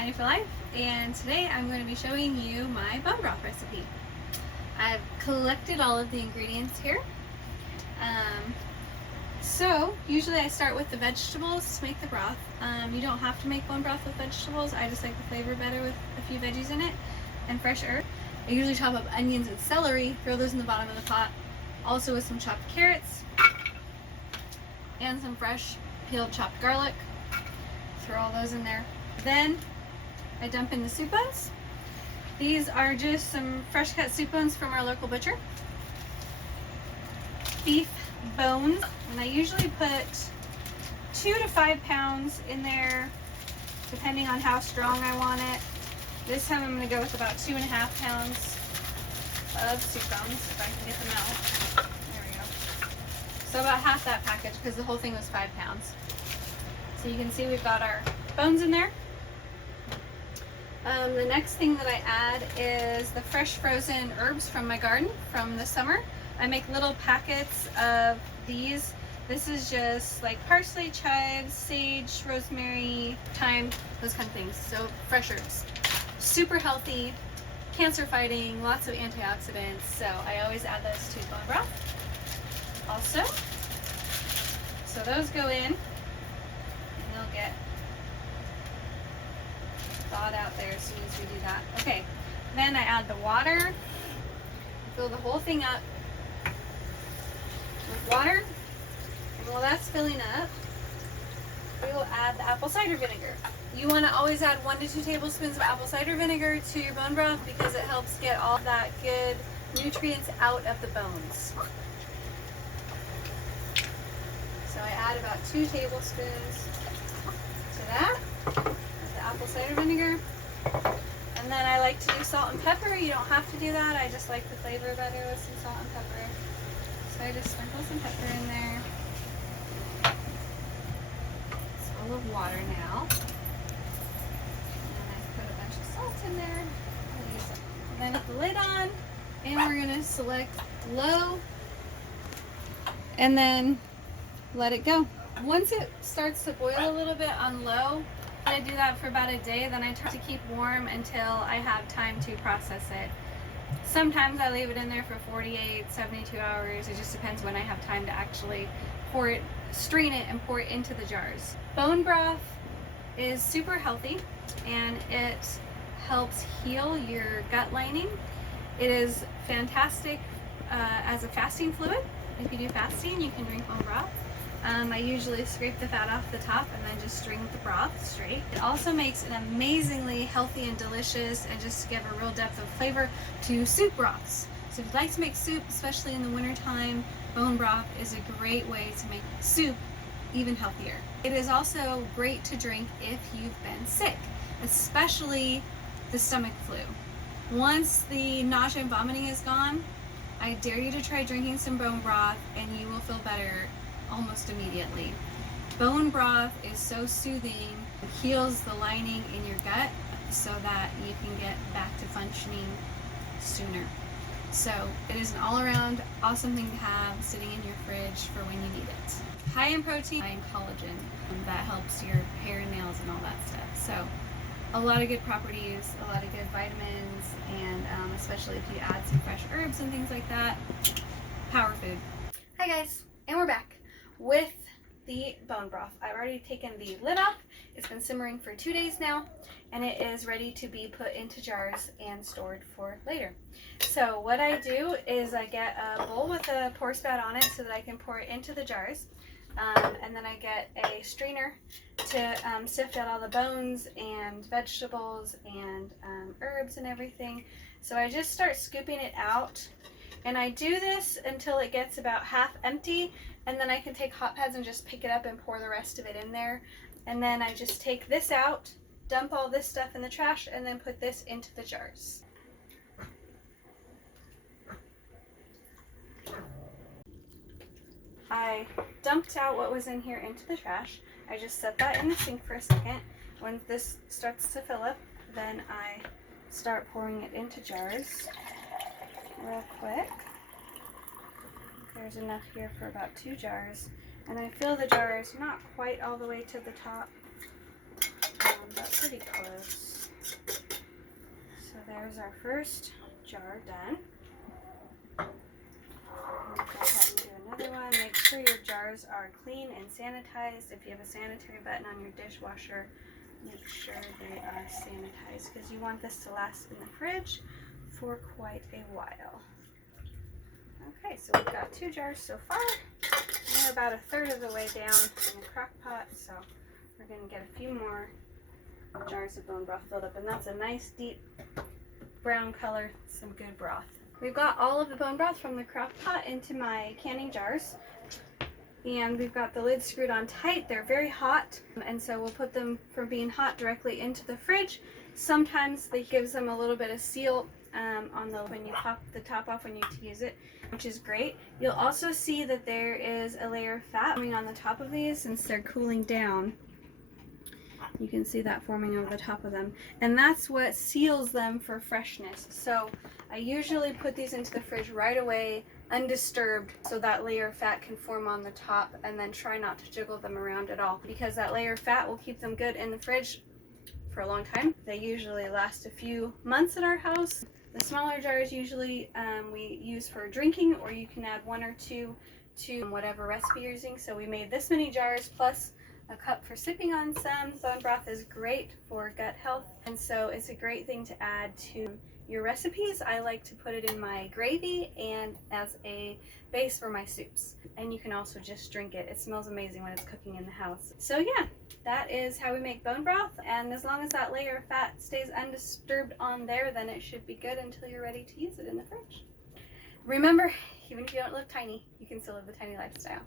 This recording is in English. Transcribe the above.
Tiny for Life, and today I'm going to be showing you my bone broth recipe. I've collected all of the ingredients here. So usually I start with the vegetables to make the broth. You don't have to make bone broth with vegetables. I just like the flavor better with a few veggies in it and fresh herb. I usually chop up onions and celery, throw those in the bottom of the pot, also with some chopped carrots and some fresh peeled chopped garlic. Throw all those in there. Then I dump in the soup bones. These are just some fresh cut soup bones from our local butcher. Beef bones, and I usually put 2 to 5 pounds in there depending on how strong I want it. This time I'm going to go with about 2.5 pounds of soup bones if I can get them out. There we go. So about half that package because the whole thing was 5 pounds. So you can see we've got our bones in there. The next thing that I add is the fresh frozen herbs from my garden from the summer. I make little packets of these. This is just like parsley, chives, sage, rosemary, thyme, those kind of things. So fresh herbs. Super healthy, cancer fighting, lots of antioxidants. So I always add those to bone broth. Also, so those go in and they'll get thawed out there as soon as we do that. Okay, then I add the water, fill the whole thing up with water, and while that's filling up, we will add the apple cider vinegar. You want to always add 1 to 2 tablespoons of apple cider vinegar to your bone broth because it helps get all that good nutrients out of the bones. So I add about 2 tablespoons to that. Apple cider vinegar, and then I like to do salt and pepper. You don't have to do that. I just like the flavor better with some salt and pepper. So I just sprinkle some pepper in there. It's full of water now. And I put a bunch of salt in there. Then put the lid on, and we're going to select low, and then let it go. Once it starts to boil a little bit on low, I do that for about a day, then I try to keep warm until I have time to process it. Sometimes I leave it in there for 48, 72 hours. It just depends when I have time to actually pour it, strain it, and pour it into the jars. Bone broth is super healthy and it helps heal your gut lining. It is fantastic as a fasting fluid. If you do fasting, you can drink bone broth. I usually scrape the fat off the top and then just string the broth straight. It also makes an amazingly healthy and delicious and just give a real depth of flavor to soup broths. So if you'd like to make soup, especially in the wintertime, bone broth is a great way to make soup even healthier. It is also great to drink if you've been sick, especially the stomach flu. Once the nausea and vomiting is gone, I dare you to try drinking some bone broth and you will feel better almost immediately. Bone broth is so soothing, it heals the lining in your gut so that you can get back to functioning sooner. So it is an all-around awesome thing to have sitting in your fridge for when you need it. High in protein, high in collagen, and that helps your hair and nails and all that stuff. So a lot of good properties, a lot of good vitamins, and especially if you add some fresh herbs and things like that, power food. Hi guys, and we're back with the bone broth. I've already taken the lid off. It's been simmering for 2 days now, and it is ready to be put into jars and stored for later. So what I do is I get a bowl with a pour spout on it so that I can pour it into the jars, and then I get a strainer to sift out all the bones and vegetables and herbs and everything. So I just start scooping it out, and I do this until it gets about half empty, and then I can take hot pads and just pick it up and pour the rest of it in there. And then I just take this out, dump all this stuff in the trash, and then put this into the jars. I dumped out what was in here into the trash. I just set that in the sink for a second. When this starts to fill up, then I start pouring it into jars real quick. There's enough here for about 2 jars, and I fill the jars not quite all the way to the top, but pretty close. So there's our first jar done. We'll go ahead and do another one. Make sure your jars are clean and sanitized. If you have a sanitary button on your dishwasher, make sure they are sanitized because you want this to last in the fridge for quite a while. Okay, so we've got 2 jars so far. We're about 1/3 of the way down in the crock pot, so we're going to get a few more jars of bone broth filled up, and that's a nice deep brown color, some good broth. We've got all of the bone broth from the crock pot into my canning jars, and we've got the lid screwed on tight. They're very hot, and so we'll put them from being hot directly into the fridge. Sometimes it gives them a little bit of seal on when you pop the top off when you use it, which is great. You'll also see that there is a layer of fat forming on the top of these since they're cooling down. You can see that forming over the top of them, and that's what seals them for freshness. So I usually put these into the fridge right away, undisturbed, so that layer of fat can form on the top, and then try not to jiggle them around at all, because that layer of fat will keep them good in the fridge for a long time. They usually last a few months at our house. The smaller jars usually we use for drinking, or you can add 1 or 2 to whatever recipe you're using. So we made this many jars plus a cup for sipping on some. Bone broth is great for gut health, and so it's a great thing to add to your recipes. I like to put it in my gravy and as a base for my soups. And you can also just drink it. It smells amazing when it's cooking in the house. So yeah, that is how we make bone broth, and as long as that layer of fat stays undisturbed on there, then it should be good until you're ready to use it in the fridge. Remember, even if you don't live tiny, you can still live the tiny lifestyle.